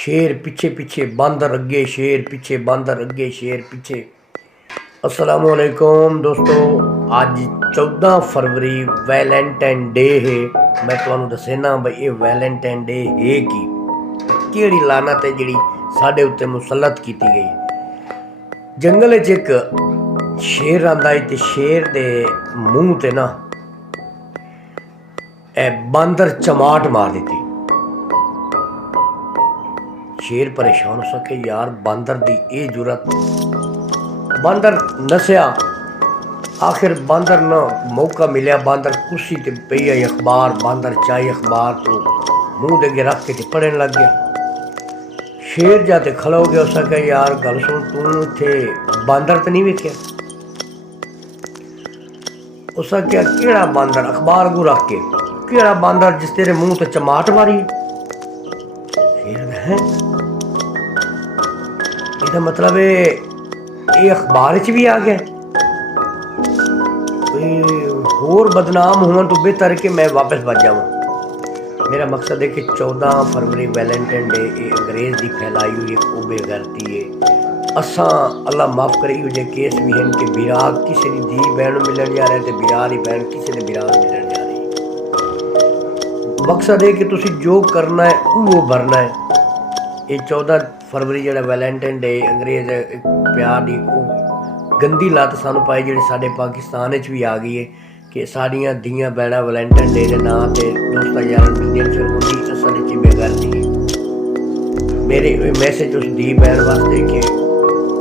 शेर पीछे पीछे बंदर अगे, शेर पीछे बंदर अगे, शेर पीछे। अस्सलामुअलैकुम दोस्तों, आज 14 फरवरी वैलेंटाइन डे है। मैं तुहानू दसेना बई ये वैलेंटाइन डे है कि केड़ी लानत है जिहड़ी साडे उत्ते मुसलत की गई। जंगल च एक शेर आंदा है ते शेर दे मूँह ते ना बंदर चमाट मार दी। शेर परेशान हो सके, यार बंदर दी ये जुरत। बंदर नसया, आखिर बंदर ना मौका मिलया, बंदर कुर्सी ते पई आई अखबार, बंदर चाहे अखबार तो मुंह दे अगे रख के पढ़न लग गया। शेर जाते खड़ा हो गया, उसका कहा यार गल सुन, तू इत्थे बंदर तो नहीं वेख्या? उसका क्या केड़ा बंदर? अखबार को रख के केड़ा बंदर जिस तेरे मुंह ते चमाट मारी? शेर है इसका मतलब ये अखबार च भी आ गया। होर बदनाम होने तो बेहतर है कि मैं वापस बच जाऊँ। मेरा मकसद है कि 14 फरवरी वैलेंटाइन डे ये अंग्रेज़ की फैलाई हुई एक ओबे गलती है। असा अल्लाह माफ़ करे ये जे केस भी हैं कि बिराग किसी की धी बहन मिलन जा रहे थे, बिराग की बहन किसी ने बिराग मिलन जा रही। मकसद है कि तुसी जो करना है वो भरना है। ये 14 फरवरी जो वैलेंटाइन डे अंग्रेज़ प्यार की गंदी लत सानू पाई जी साडे पाकिस्तान भी आ गई है कि साड़ियाँ धियाँ भैन वैलेंटाइन डे के नाम से दोस्त यार मिलते फिर उन्हीं असल च बेगैरती है। मेरे मैसेज उस धी बहन वास्ते कि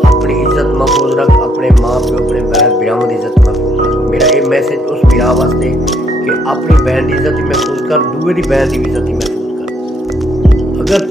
अपनी इज्जत महफूज रख, अपने माँ प्यो अपने बहन बिराहों की इज्जत महफूज रख। मेरा ये मैसेज उस बिराह वास्ते कि अपनी बहन की इज्जत ही महफूज कर, दूए की बहन की भी इज्जत ही महफूज कर। अगर